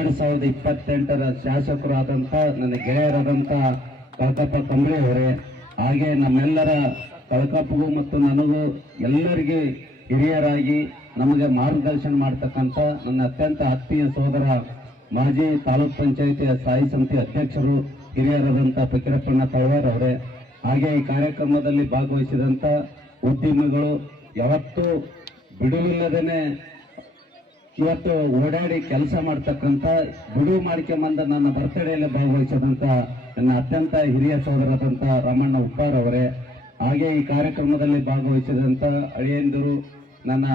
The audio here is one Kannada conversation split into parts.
2028ರ ಶಾಸಕರಾದಂಥ ನನ್ನ ಗೆಳೆಯರಾದಂಥ ಕಳಕಪ್ಪ ಕಂಬಳಿ ಅವರೇ, ಹಾಗೆ ನಮ್ಮೆಲ್ಲರ ಕಳಕಪ್ಪಗೂ ಮತ್ತು ನನಗೂ ಎಲ್ಲರಿಗೆ ಹಿರಿಯರಾಗಿ ನಮಗೆ ಮಾರ್ಗದರ್ಶನ ಮಾಡ್ತಕ್ಕಂಥ ನನ್ನ ಅತ್ಯಂತ ಆತ್ಮೀಯ ಸೋದರ ಮಾಜಿ ತಾಲೂಕ್ ಪಂಚಾಯಿತಿಯ ಸ್ಥಾಯಿ ಸಮಿತಿ ಅಧ್ಯಕ್ಷರು ಹಿರಿಯರಾದಂಥ ಫಕೀರಪ್ಪಣ್ಣ ತಳವಾರ್ ಅವರೇ, ಹಾಗೆ ಈ ಕಾರ್ಯಕ್ರಮದಲ್ಲಿ ಭಾಗವಹಿಸಿದಂಥ ಉದ್ಯಮಿಗಳು, ಯಾವತ್ತೂ ಬಿಡುವಿಲ್ಲದೇನೆ ಇವತ್ತು ಓಡಾಡಿ ಕೆಲಸ ಮಾಡ್ತಕ್ಕಂಥ ಬಿಡುವು ಮಾಡ್ಕೊಂಬಂದ ನನ್ನ ಬರ್ತಡೆಯಲ್ಲಿ ಭಾಗವಹಿಸಿದಂಥ ನನ್ನ ಅತ್ಯಂತ ಹಿರಿಯ ಸೋದರರಾದಂಥ ರಾಮಣ್ಣ ಉಪ್ಪಾರ್ ಅವರೇ, ಹಾಗೆ ಈ ಕಾರ್ಯಕ್ರಮದಲ್ಲಿ ಭಾಗವಹಿಸಿದಂಥ ಅಳಿಯಂದಿರು, ನನ್ನ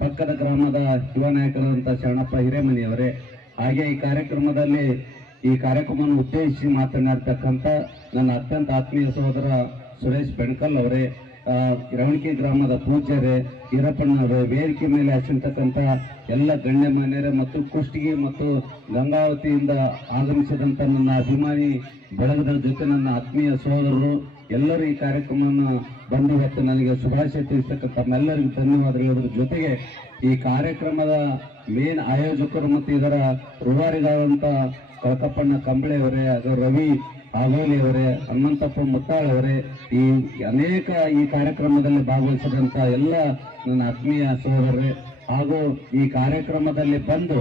ಪಕ್ಕದ ಗ್ರಾಮದ ಯುವ ನಾಯಕರಾದಂಥ ಶರಣಪ್ಪ ಹಿರೇಮನಿಯವರೇ, ಹಾಗೆ ಈ ಕಾರ್ಯಕ್ರಮವನ್ನು ಉದ್ದೇಶಿಸಿ ಮಾತನಾಡ್ತಕ್ಕಂಥ ನನ್ನ ಅತ್ಯಂತ ಆತ್ಮೀಯ ಸೋದರ ಸುರೇಶ್ ಬೆಣ್ಕಲ್ ಅವರೇ, ರವಣಿಕೆ ಗ್ರಾಮದ ಪೂಜ್ಯರೇ, ಈರಪ್ಪಣ್ಣವರೇ, ವೇದಿಕೆ ಮೇಲೆ ಹಚ್ಚಿರ್ತಕ್ಕಂಥ ಎಲ್ಲ ಗಣ್ಯಮಾನ್ಯರೇ ಮತ್ತು ಕುಷ್ಟಗಿ ಮತ್ತು ಗಂಗಾವತಿಯಿಂದ ಆಗಮಿಸಿದಂಥ ನನ್ನ ಅಭಿಮಾನಿ ಬಳಗದ ಜೊತೆ ನನ್ನ ಆತ್ಮೀಯ ಸೋದರರು ಎಲ್ಲರೂ ಈ ಕಾರ್ಯಕ್ರಮವನ್ನು ಬಂದು ಇವತ್ತು ನನಗೆ ಶುಭಾಶಯ ತಿಳಿಸ್ತಕ್ಕಂಥ ತಮ್ಮೆಲ್ಲರಿಗೂ ಧನ್ಯವಾದಗಳ ಜೊತೆಗೆ ಈ ಕಾರ್ಯಕ್ರಮದ ಮೇನ್ ಆಯೋಜಕರು ಮತ್ತು ಇದರ ರೂವಾರಿಗಳಾದಂಥ ಕಳಕಪ್ಪಣ್ಣ ಕಂಬಳಿ ಅವರೇ, ಅದು ರವಿ ಆಗೋಲಿ ಅವರೇ, ಹನುಮಂತಪ್ಪ ಮುತ್ತಾಳ್ ಅವರೇ, ಈ ಅನೇಕ ಈ ಕಾರ್ಯಕ್ರಮದಲ್ಲಿ ಭಾಗವಹಿಸಿದಂಥ ಎಲ್ಲ ನನ್ನ ಆತ್ಮೀಯ ಸೋದರರೇ, ಹಾಗೂ ಈ ಕಾರ್ಯಕ್ರಮದಲ್ಲಿ ಬಂದು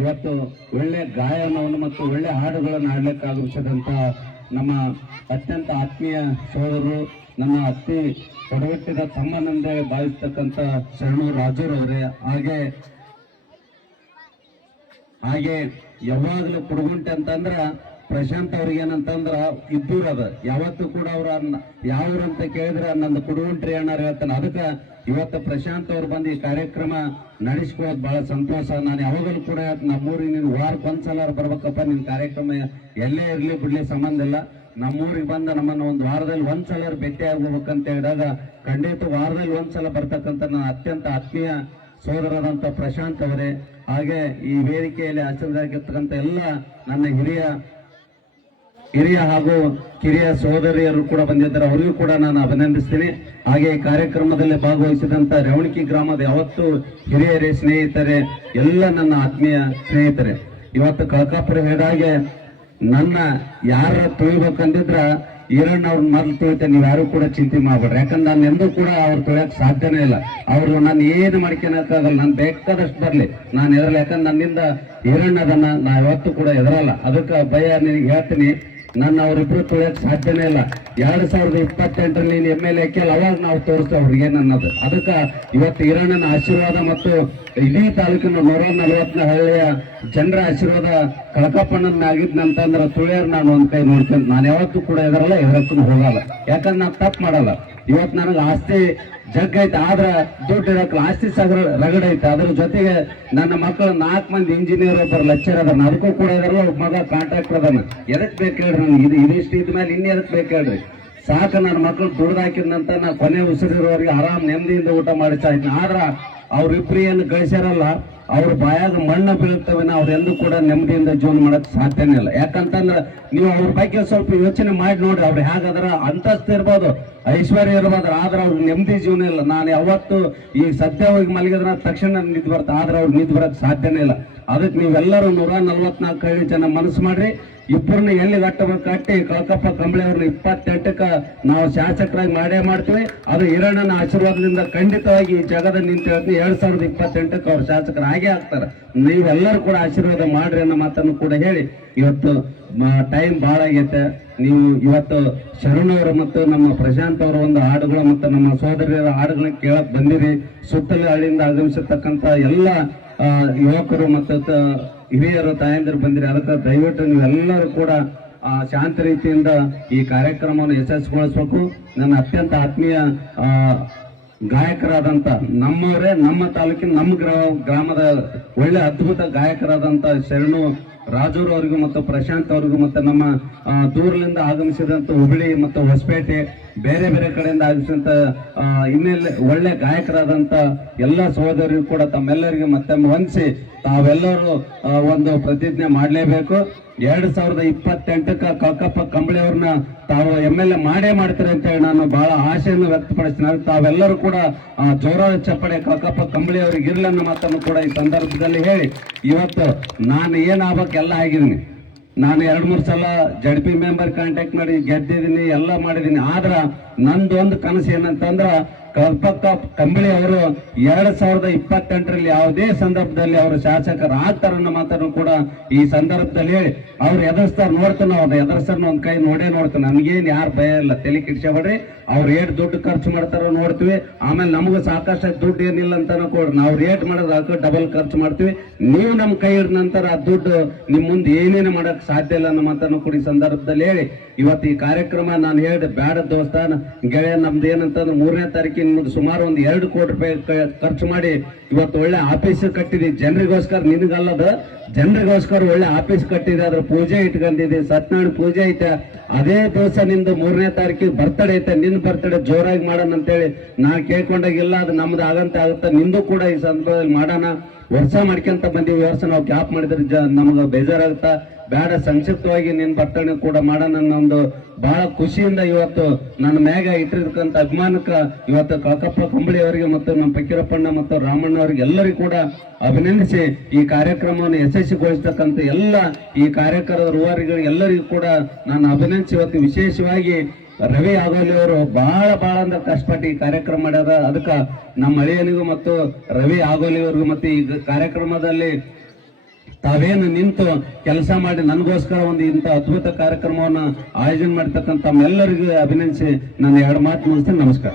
ಇವತ್ತು ಒಳ್ಳೆ ಗಾಯನವನ್ನು ಮತ್ತು ಒಳ್ಳೆ ಹಾಡುಗಳನ್ನು ಹಾಡಲಿಕ್ಕಾಗಮಿಸಿದಂಥ ನಮ್ಮ ಅತ್ಯಂತ ಆತ್ಮೀಯ ಸೋದರರು, ನನ್ನ ಅತಿ ತೊಡಗಟ್ಟಿದ ತಮ್ಮನೆಂದೇ ಭಾವಿಸ್ತಕ್ಕಂಥ ಶರಣು ರಾಜೂರವರೇ, ಹಾಗೆ ಯಾವಾಗಲೂ ಕುಡುಗುಂಟೆ ಅಂತಂದ್ರ ಪ್ರಶಾಂತ್ ಅವ್ರಿಗೆ ಏನಂತಂದ್ರ ಇದ್ದೂರ ಅದ, ಯಾವತ್ತೂ ಕೂಡ ಅವ್ರ ಯಾವ್ರಂತ ಕೇಳಿದ್ರೆ ನಂದು ಕುಡುಗುಂಟ್ರಿ ಅಣ್ಣಾರ ಹೇಳ್ತಾನೆ. ಅದಕ್ಕೆ ಇವತ್ತು ಪ್ರಶಾಂತ್ ಅವ್ರು ಬಂದು ಈ ಕಾರ್ಯಕ್ರಮ ನಡೆಸ್ಕೊಳ್ಳೋದು ಬಹಳ ಸಂತೋಷ. ನಾನು ಯಾವಾಗಲೂ ಕೂಡ ನಮ್ಮೂರಿಗೆ ನೀನು ವಾರಕ್ಕೆ ಒಂದ್ಸಲ ಬರ್ಬೇಕಪ್ಪ, ನಿನ್ನ ಕಾರ್ಯಕ್ರಮ ಎಲ್ಲೇ ಇರ್ಲಿ ಬಿಡ್ಲಿ ಸಂಬಂಧ ಇಲ್ಲ, ನಮ್ಮೂರಿಗೆ ಬಂದ ನಮ್ಮನ್ನ ಒಂದು ವಾರದಲ್ಲಿ ಒಂದ್ಸಲ ಭೇಟಿ ಆಗ್ಬೇಕಂತ ಹೇಳಿದಾಗ ಖಂಡಿತ ವಾರದಲ್ಲಿ ಒಂದ್ಸಲ ಬರ್ತಕ್ಕಂಥ ನನ್ನ ಅತ್ಯಂತ ಆತ್ಮೀಯ ಸೋದರರಾದಂಥ ಪ್ರಶಾಂತ್ ಅವರೇ, ಹಾಗೆ ಈ ವೇದಿಕೆಯಲ್ಲಿ ಆಶೀರ್ವಾದಕ್ಕಿರ್ತಕ್ಕಂಥ ಎಲ್ಲ ನನ್ನ ಹಿರಿಯ ಹಾಗೂ ಕಿರಿಯ ಸೋದರಿಯರು ಕೂಡ ಬಂದಿದ್ದಾರೆ, ಅವರಿಗೂ ಕೂಡ ನಾನು ಅಭಿನಂದಿಸ್ತೀನಿ. ಹಾಗೆ ಈ ಕಾರ್ಯಕ್ರಮದಲ್ಲಿ ಭಾಗವಹಿಸಿದಂತ ರವಣಿಕೆ ಗ್ರಾಮದ ಯಾವತ್ತು ಹಿರಿಯರೇ, ಸ್ನೇಹಿತರೆ, ಎಲ್ಲ ನನ್ನ ಆತ್ಮೀಯ ಸ್ನೇಹಿತರೆ, ಇವತ್ತು ಕಳಕಾಪುರ ಹೇಳಿದಾಗೆ ನನ್ನ ಯಾರ ತುಳಿಬೇಕಂದಿದ್ರ ಈರಣ್ಣ ಅವ್ರನ್ನ ಮೊದಲು ತುಳಿತೆ, ನೀವು ಯಾರು ಕೂಡ ಚಿಂತೆ ಮಾಡ್ಬೇಡ್ರಿ. ಯಾಕಂದ್ರೆ ನಾನು ಎಂದೂ ಕೂಡ ಅವ್ರು ತುಳಿಯಕ್ ಸಾಧ್ಯನೇ ಇಲ್ಲ. ಅವರು ನಾನು ಏನು ಮಾಡ್ಕೊಳಕ್ಕಾಗಲ್ಲ, ನಾನು ಬೇಕಾದಷ್ಟು ಬರ್ಲಿ, ನಾನು ಎದರಲ್ಲ. ಯಾಕಂದ್ರೆ ನನ್ನಿಂದ ಈರಣ್ಣ ಅದನ್ನ ನಾ ಯಾವತ್ತೂ ಕೂಡ ಎದರಲ್ಲ. ಅದಕ್ಕೆ ಭಯ ನಿನಗೆ ಹೇಳ್ತೀನಿ, ನನ್ನ ಅವರಿಬ್ರು ತುಳಿಯಕ್ ಸಾಧ್ಯನೇ ಇಲ್ಲ. 2028ರಲ್ಲಿ ನೀನು MLA ಹಾಕಿಲ್ಲ, ಅವಾಗ ನಾವು ತೋರಿಸ್ತೇವೆ ಅವ್ರಿಗೆ ಅನ್ನೋದು. ಅದಕ್ಕೆ ಇವತ್ತು ಈರಣ್ಣನ ಆಶೀರ್ವಾದ ಮತ್ತು ಇಡೀ ತಾಲೂಕಿನ 140 ಹಳ್ಳಿಯ ಜನರ ಆಶೀರ್ವಾದ ಕಳಕಪ್ಪಣ್ಣನ ಆಗಿದ್ನಂತಂದ್ರೆ ತುಳಿಯರ್ ನಾನು ಒಂದ್ ಕೈ ನೋಡ್ತೇನೆ. ನಾನು ಯಾವತ್ತೂ ಕೂಡ ಎದರಲ್ಲ, ಎದರಕ್ಕೂ ಹೋಗಲ್ಲ. ಯಾಕಂದ್ರೆ ನಾನು ತಪ್ಪು ಮಾಡಲ್ಲ. ಇವತ್ತು ನನಗೆ ಆಸ್ತಿ ಜಗ್ ಐತೆ, ಆದ್ರೆ ದುಡ್ಡು ಇರಕ್ಕಲ್ಲ, ಆಸ್ತಿ ಸಾಗರ ರಗಡ ಐತೆ. ಅದ್ರ ಜೊತೆಗೆ ನನ್ನ ಮಕ್ಕಳು 4 ಮಂದಿ ಇಂಜಿನಿಯರ್, ಒಬ್ಬರು ಲೆಕ್ಚರ್ ಅದಾನ, ಅದಕ್ಕೂ ಕೂಡ ಇದಾರಲ್ಲ, ಒಬ್ಬ ಮಗ ಕಾಂಟ್ರಾಕ್ಟರ್ ಅದಾನ. ಎದಕ್ ಬೇಕು ಹೇಳ್ರಿ ನನಗೆ? ಇದಿಷ್ಟು ಇದ್ಮೇಲೆ ಇನ್ನು ಎದಕ್ ಬೇಕು ಹೇಳ್ರಿ? ಸಾಕು, ನನ್ನ ಮಕ್ಕಳು ದುಡ್ದು ಹಾಕಿದಂತ ನಾ ಕೊನೆ ಉಸಿರಿರೋರಿಗೆ ಆರಾಮ್ ನೆಮ್ಮದಿಯಿಂದ ಊಟ ಮಾಡಿ ಸಾಯ್ತೀನಿ. ಆದ್ರ ಅವ್ರಿಬ್ರು ಏನು ಗಳಿಸ್ಯಾರಲ್ಲ, ಅವ್ರ ಬಾಯಾಗ ಮಣ್ಣು ಬೀಳ್ತವೆ, ಅವ್ರೆಂದೂ ಕೂಡ ನೆಮ್ಮದಿಯಿಂದ ಜೀವನ ಮಾಡಕ್ ಸಾಧ್ಯನೇ ಇಲ್ಲ. ಯಾಕಂತಂದ್ರೆ ನೀವು ಅವ್ರ ಬಗ್ಗೆ ಸ್ವಲ್ಪ ಯೋಚನೆ ಮಾಡಿ ನೋಡ್ರಿ, ಅವ್ರು ಹೇಗಾದ್ರ ಅಂತಸ್ತು ಇರ್ಬೋದು, ಐಶ್ವರ್ಯ ಇರ್ಬೋದು, ಆದ್ರೆ ಅವ್ರಿಗೆ ನೆಮ್ಮದಿ ಜೀವನ ಇಲ್ಲ. ನಾನು ಯಾವತ್ತು ಈಗ ಸದ್ಯ ಹೋಗಿ ಮಲಗಿದ್ರ ತಕ್ಷಣ ನಿಂತು ಬರ್ತಾ, ಆದ್ರೆ ಅವ್ರಿಗೆ ನಿಂತು ಬರಕ್ ಸಾಧ್ಯನೇ ಇಲ್ಲ. ಅದಕ್ಕೆ ನೀವೆಲ್ಲರೂ 144 ಹಳ್ಳಿ ಜನ ಮನಸ್ಸು ಮಾಡ್ರಿ, ಇಬ್ಬರನ್ನ ಎಲ್ಲಿ ಕಟ್ಟಿ ಕಳಕಪ್ಪ ಕಂಬಳಿ ಅವ್ರನ್ನ 28ಕ್ಕೆ ನಾವು ಶಾಸಕರಾಗಿ ಮಾಡೇ ಮಾಡ್ತೀವಿ. ಅದು ಈರಣ್ಣನ ಆಶೀರ್ವಾದದಿಂದ ಖಂಡಿತವಾಗಿ ಈ ಜಗದ ನಿಂತು 2028ಕ್ಕೆ ಅವ್ರ ಶಾಸಕರು ಆಗೇ ಆಗ್ತಾರೆ. ನೀವೆಲ್ಲರೂ ಕೂಡ ಆಶೀರ್ವಾದ ಮಾಡ್ರಿ ಅನ್ನೋ ಮಾತನ್ನು ಕೂಡ ಹೇಳಿ, ಇವತ್ತು ಟೈಮ್ ಭಾಳ ಆಗೈತೆ. ನೀವು ಇವತ್ತು ಶರಣವರು ಮತ್ತು ನಮ್ಮ ಪ್ರಶಾಂತ್ ಅವರ ಒಂದು ಹಾಡುಗಳು ಮತ್ತು ನಮ್ಮ ಸೋದರಿಯರ ಹಾಡುಗಳನ್ನ ಕೇಳಕ್ ಬಂದಿರಿ. ಸುತ್ತಲ ಹಳ್ಳಿಯಿಂದ ಆಗಮಿಸಿರ್ತಕ್ಕಂಥ ಎಲ್ಲ ಯುವಕರು ಮತ್ತು ಹಿರಿಯರು, ತಾಯಂದಿರು ಬಂದಿರಿ. ಅದಕ್ಕೆ ದಯವಿಟ್ಟು ನೀವೆಲ್ಲರೂ ಕೂಡ ಶಾಂತ ರೀತಿಯಿಂದ ಈ ಕಾರ್ಯಕ್ರಮವನ್ನು ಯಶಸ್ವಿಗೊಳಿಸಬೇಕು. ನನ್ನ ಅತ್ಯಂತ ಆತ್ಮೀಯ ಗಾಯಕರಾದಂಥ ನಮ್ಮವರೇ, ನಮ್ಮ ತಾಲೂಕಿನ ನಮ್ಮ ಗ್ರಾಮದ ಒಳ್ಳೆ ಅದ್ಭುತ ಗಾಯಕರಾದಂಥ ಶರಣು ರಾಜೂರ್ ಅವರಿಗೂ ಮತ್ತು ಪ್ರಶಾಂತ್ ಅವರಿಗೂ ಮತ್ತು ನಮ್ಮ ದೂರದಿಂದ ಆಗಮಿಸಿದಂಥ ಹುಬ್ಳಿ ಮತ್ತು ಹೊಸಪೇಟೆ ಬೇರೆ ಬೇರೆ ಕಡೆಯಿಂದ ಆಗಿಸಿದಂತ ಇನ್ನೆಲ್ಲ ಒಳ್ಳೆ ಗಾಯಕರಾದಂತ ಎಲ್ಲ ಸಹೋದರಿಗೂ ಕೂಡ ತಮ್ಮೆಲ್ಲರಿಗೂ ಮತ್ತೊಮ್ಮೆ ವಂದಿಸಿ ತಾವೆಲ್ಲರೂ ಒಂದು ಪ್ರತಿಜ್ಞೆ ಮಾಡಲೇಬೇಕು. 2028ಕ್ಕೆ ಕಕ್ಕಪ್ಪ ಕಂಬಳಿ ಅವ್ರನ್ನ ತಾವು MLA ಮಾಡೇ ಮಾಡ್ತಾರೆ ಅಂತ ಹೇಳಿ ನಾನು ಬಹಳ ಆಶೆಯನ್ನು ವ್ಯಕ್ತಪಡಿಸ್ತೀನಿ. ತಾವೆಲ್ಲರೂ ಕೂಡ ಜೋರಾದ ಚಪ್ಪಡೆ ಕಕ್ಕಪ್ಪ ಕಂಬಳಿ ಅವ್ರಿಗೆ ಇರ್ಲನ್ನ ಮಾತನ್ನು ಕೂಡ ಈ ಸಂದರ್ಭದಲ್ಲಿ ಹೇಳಿ, ಇವತ್ತು ನಾನು ಏನಾಗಬೇಕೆಲ್ಲ ಆಗಿದ್ದೀನಿ. ನಾನು 2-3 ಸಲ ZP ಮೆಂಬರ್ ಕಾಂಟ್ಯಾಕ್ಟ್ ಮಾಡಿ ಗೆದ್ದಿದ್ದೀನಿ, ಎಲ್ಲ ಮಾಡಿದ್ದೀನಿ. ಆದ್ರ ನಂದು ಒಂದು ಕನಸು ಏನಂತಂದ್ರ ಕಕ್ಕಪ್ಪ ಕಂಬಳಿ ಅವರು 2028ರಲ್ಲಿ ಯಾವುದೇ ಸಂದರ್ಭದಲ್ಲಿ ಅವರು ಶಾಸಕರಾಗ್ತಾರನ್ನ ಮಾತನ್ನು ಕೂಡ ಈ ಸಂದರ್ಭದಲ್ಲಿ ಹೇಳಿ, ಅವ್ರು ಎದುರಿಸ್ತಾರ ನೋಡ್ತಾನ, ಅವ್ರ ಎದುರಿಸ್ತಾರ ಒಂದ್ ಕೈ ನೋಡೇ ನೋಡ್ತಾನೆ. ನಮ್ಗೇನ್ ಯಾರು ಭಯ ಇಲ್ಲ, ತಲೆ ಕೆಡ್ಸ್ಕೊಬೇಡ್ರಿ. ಅವ್ರು ಏಟ್ ದುಡ್ಡು ಖರ್ಚು ಮಾಡ್ತಾರೋ ನೋಡ್ತೀವಿ. ಆಮೇಲೆ ನಮಗೂ ಸಾಕಷ್ಟು ದುಡ್ಡು ಏನಿಲ್ಲ ಅಂತಾನು ಕೊಡ್ರಿ, ನಾವು ರೇಟ್ ಮಾಡೋದು ಅದಕ್ಕೆ ಡಬಲ್ ಖರ್ಚು ಮಾಡ್ತೀವಿ. ನೀವು ನಮ್ ಕೈ ಹಿಡಿದ ನಂತರ ಆ ದುಡ್ಡು ನಿಮ್ ಮುಂದೆ ಏನೇನು ಮಾಡಕ್ ಸಾಧ್ಯ ಇಲ್ಲ ಅನ್ನೋ ಮಾತನ್ನು ಕೂಡ ಈ ಸಂದರ್ಭದಲ್ಲಿ ಹೇಳಿ, ಇವತ್ತು ಈ ಕಾರ್ಯಕ್ರಮ ನಾನು ಹೇಳಿದೆ ಬೇಡ ದೋಸ್ತ ಗೆಳೆಯ, ನಮ್ದು ಏನಂತಂದ್ರೆ 3ನೇ ತಾರೀಕಿನ ಸುಮಾರು ಒಂದು 2 ಕೋಟಿ ರೂಪಾಯಿ ಖರ್ಚು ಮಾಡಿ ಇವತ್ತು ಒಳ್ಳೆ ಆಫೀಸ್ ಕಟ್ಟಿದ್ವಿ. ಜನರಿಗೋಸ್ಕರ, ನಿನಗಲ್ಲದ ಜನರಿಗೋಸ್ಕರ ಒಳ್ಳೆ ಆಫೀಸ್ ಕಟ್ಟಿದೆ, ಅದ್ರ ಪೂಜೆ ಇಟ್ಕೊಂಡಿದೆ, ಸತ್ಯನಾರಾಯಣ ಪೂಜೆ ಐತೆ. ಅದೇ ದಿವಸ ನಿಂದು 3ನೇ ತಾರೀಕಿಗೆ ಬರ್ತಡೇ ಐತೆ, ನಿನ್ ಬರ್ತಡೇ ಜೋರಾಗಿ ಮಾಡೋಣ ಅಂತೇಳಿ ನಾ ಕೇಳ್ಕೊಂಡಾಗಿಲ್ಲ. ಅದು ನಮ್ದು ಆಗಂತ ಆಗುತ್ತೆ, ನಿಂದು ಕೂಡ ಈ ಸಂದರ್ಭದಲ್ಲಿ ಮಾಡೋಣ. ವರ್ಷ ಮಾಡ್ಕೊಂತ ಬಂದೀವಿ, ವರ್ಷ ನಾವು ಕ್ಯಾಪ್ ಮಾಡಿದ್ರೆ ನಮ್ಗೆ ಬೇಜಾರಾಗುತ್ತಾ. ಬೇಡ, ಸಂಕ್ಷಿಪ್ತವಾಗಿ ನಿನ್ ಬರ್ತಡೇ ಕೂಡ ಮಾಡೋಣ ಅನ್ನೋ ಬಹಳ ಖುಷಿಯಿಂದ ಇವತ್ತು ನನ್ನ ಮ್ಯಾಗ ಇಟ್ಟಿರ್ತಕ್ಕಂಥ ಅಭಿಮಾನಕ್ಕ ಇವತ್ತು ಕಕ್ಕಪ್ಪ ಕಂಬಳಿ ಅವರಿಗೆ ಮತ್ತು ನಮ್ಮ ಫಕೀರಪ್ಪಣ್ಣ ಮತ್ತು ರಾಮಣ್ಣ ಅವರಿಗೆ ಎಲ್ಲರಿಗೂ ಕೂಡ ಅಭಿನಂದಿಸಿ ಈ ಕಾರ್ಯಕ್ರಮವನ್ನು ಯಶಸ್ವಿಗೊಳಿಸ್ತಕ್ಕಂಥ ಎಲ್ಲ ಈ ಕಾರ್ಯಕ್ರಮದ ರೂವಾರಿಗಳು ಎಲ್ಲರಿಗೂ ಕೂಡ ನಾನು ಅಭಿನಂದಿಸಿ, ಇವತ್ತು ವಿಶೇಷವಾಗಿ ರವಿ ಆಗೋಲಿ ಅವರು ಬಹಳ ಅಂದ್ರೆ ಕಷ್ಟಪಟ್ಟು ಈ ಕಾರ್ಯಕ್ರಮ ಮಾಡ್ಯಾರ. ಅದಕ್ಕೆ ನಮ್ಮ ಅಳಿಯನಿಗೂ ಮತ್ತು ರವಿ ಆಗೋಲಿ ಅವ್ರಿಗೂ ಮತ್ತು ಈ ಕಾರ್ಯಕ್ರಮದಲ್ಲಿ ತಾವೇನು ನಿಂತು ಕೆಲಸ ಮಾಡಿ ನನಗೋಸ್ಕರ ಒಂದು ಇಂಥ ಅದ್ಭುತ ಕಾರ್ಯಕ್ರಮವನ್ನು ಆಯೋಜನೆ ಮಾಡ್ತಕ್ಕಂಥ ಎಲ್ಲರಿಗೂ ಅಭಿನಂದಿಸಿ ನಾನು 2 ಮಾತು ಮುಗಿಸ್ತೀನಿ. ನಮಸ್ಕಾರ.